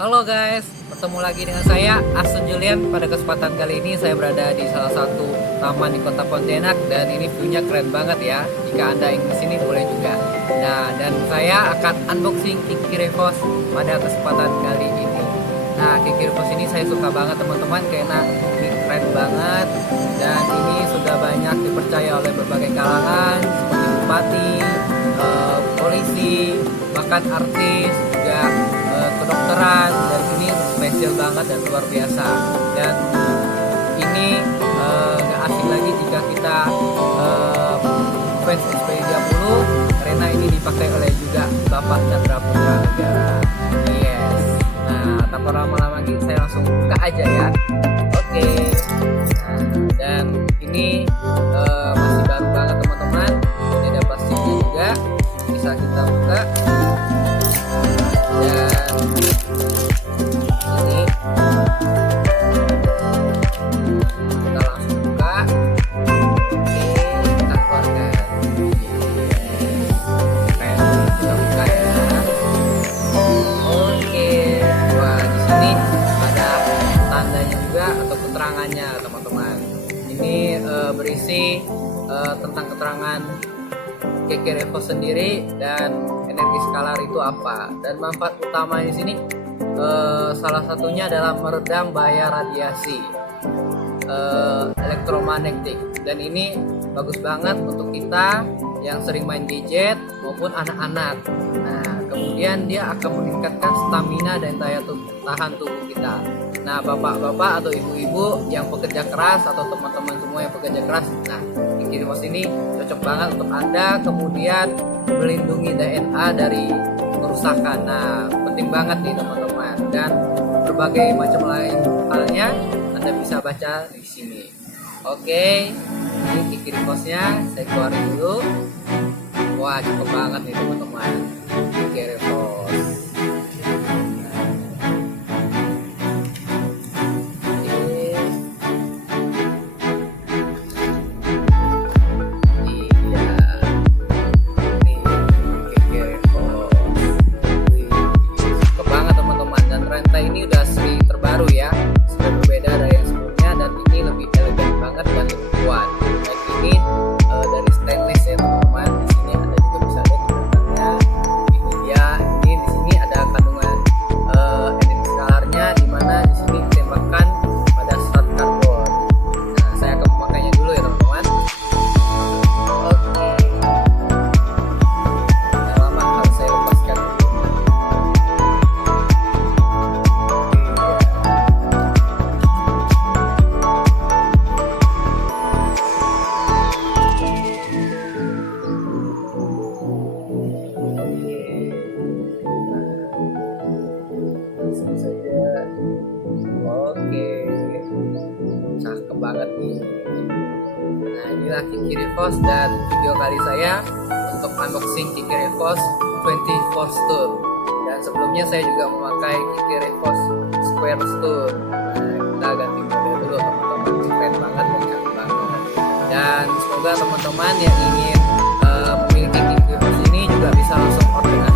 Halo guys, bertemu lagi dengan saya Asun Julian. Pada kesempatan kali ini saya berada di salah satu taman di Kota Pontianak dan ini view-nya keren banget ya. Jika Anda ingin kesini boleh juga. Nah, dan saya akan unboxing Kiki Revos pada kesempatan kali ini. Nah, Kiki Revos ini saya suka banget teman-teman karena ini keren banget dan ini sudah banyak dipercaya oleh berbagai kalangan seperti bupati, polisi, bahkan artis juga, kedokteran, dan ini spesial banget dan luar biasa. Dan ini gak asing lagi jika kita fans SP30 karena ini dipakai oleh juga Bapak Chandra Putra Negara. Yes. Nah, tanpa lama-lama lagi saya langsung buka aja ya. Oke. Nah, dan ini masih baru banget teman-teman. Ini ada plastiknya juga, bisa kita buka. Dan ini kita langsung buka. Oke, kita keluarkan. Kita buka ya. Oke, wah di sini ada tandanya juga atau keterangannya teman-teman. Ini berisi tentang keterangan Kiki Revos sendiri dan energi skalar itu apa, dan manfaat utama di sini salah satunya adalah meredam bahaya radiasi elektromagnetik, dan ini bagus banget untuk kita yang sering main gadget maupun anak-anak. Nah, kemudian dia akan meningkatkan stamina dan daya tahan tubuh kita. Nah, bapak-bapak atau ibu-ibu yang pekerja keras atau teman-teman semua yang pekerja keras, nah Kiki Revos ini cocok banget untuk Anda. Kemudian melindungi DNA dari kerusakan. Nah, penting banget nih teman-teman, dan berbagai macam lain halnya Anda bisa baca di sini. Oke, ini Kiki Revosnya saya keluarin dulu. Wah, cukup banget nih teman-teman, Kiki Revos. Ini udah seri terbaru ya, sudah berbeda dari yang sebelumnya, dan ini lebih elegan banget dan lebih kuat. Dan ini dari stainless ya teman-teman. Di sini Anda juga bisa lihat di belakangnya. Ini dia. Ini di sini ada kandungan energi skalarnya, di mana di sini ditembakkan pada serat karbon. Nah, saya akan memakainya dulu ya teman-teman. Oke. Yang lama harus saya lepaskan. Oke, cakep banget nih. Nah, inilah Kiki Revos dan video kali saya untuk unboxing Kiki Revos 24 Tour. Dan sebelumnya saya juga memakai Kiki Revos Square Tour. Nah, kita ganti model dulu teman-teman. Keren banget dan cakep banget. Dan semoga teman-teman yang ingin memiliki Kiki Revos ini juga bisa langsung order